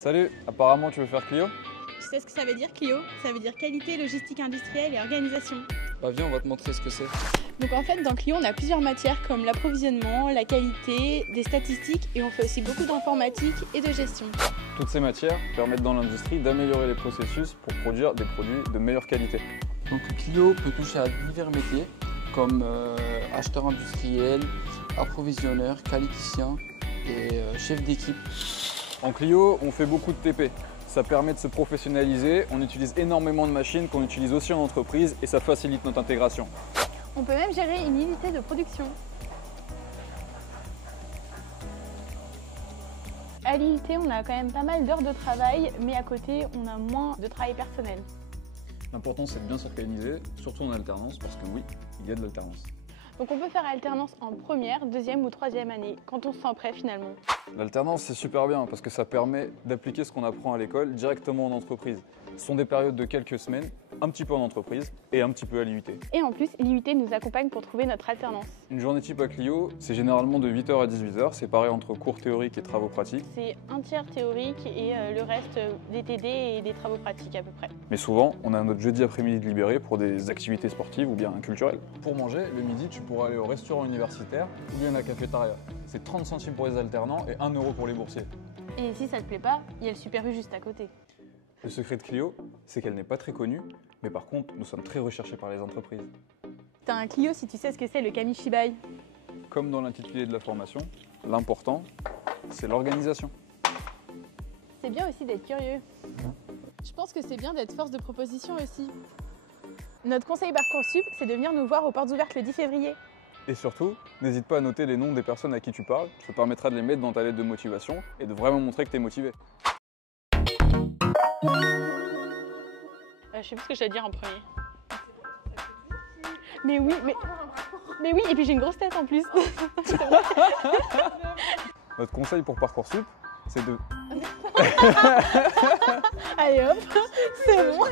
Salut, apparemment tu veux faire Clio? Tu sais ce que ça veut dire Clio? Ça veut dire qualité, logistique industrielle et organisation. Bah viens, on va te montrer ce que c'est. Donc en fait dans Clio on a plusieurs matières comme l'approvisionnement, la qualité, des statistiques et on fait aussi beaucoup d'informatique et de gestion. Toutes ces matières permettent dans l'industrie d'améliorer les processus pour produire des produits de meilleure qualité. Donc Clio peut toucher à divers métiers comme acheteur industriel, approvisionneur, qualiticien et chef d'équipe. En Clio, on fait beaucoup de TP. Ça permet de se professionnaliser, on utilise énormément de machines qu'on utilise aussi en entreprise et ça facilite notre intégration. On peut même gérer une unité de production. À l'IUT, on a quand même pas mal d'heures de travail, mais à côté, on a moins de travail personnel. L'important c'est de bien s'organiser, surtout en alternance, parce que oui, il y a de l'alternance. Donc on peut faire alternance en première, deuxième ou troisième année, quand on se sent prêt finalement. L'alternance c'est super bien parce que ça permet d'appliquer ce qu'on apprend à l'école directement en entreprise. Ce sont des périodes de quelques semaines, un petit peu en entreprise et un petit peu à l'IUT. Et en plus, l'IUT nous accompagne pour trouver notre alternance. Une journée type à Clio, c'est généralement de 8h à 18h, séparé entre cours théoriques et travaux pratiques. C'est un tiers théorique et le reste des TD et des travaux pratiques à peu près. Mais souvent, on a notre jeudi après-midi de libéré pour des activités sportives ou bien culturelles. Pour manger, le midi, tu pourras aller au restaurant universitaire ou bien à la cafétéria. C'est 30 centimes pour les alternants et 1 euro pour les boursiers. Et si ça te plaît pas, il y a le Super U juste à côté. Le secret de Clio, c'est qu'elle n'est pas très connue, mais par contre, nous sommes très recherchés par les entreprises. T'as un Clio si tu sais ce que c'est le Kamishibai. Comme dans l'intitulé de la formation, l'important, c'est l'organisation. C'est bien aussi d'être curieux. Je pense que c'est bien d'être force de proposition aussi. Notre conseil Parcoursup, c'est de venir nous voir aux portes ouvertes le 10 février. Et surtout, n'hésite pas à noter les noms des personnes à qui tu parles, ça te permettra de les mettre dans ta lettre de motivation et de vraiment montrer que tu es motivé. Je sais plus ce que je dois dire en premier. Mais oui, mais oui, et puis j'ai une grosse tête en plus. Notre conseil pour Parcoursup, c'est de... Allez hop, c'est bon.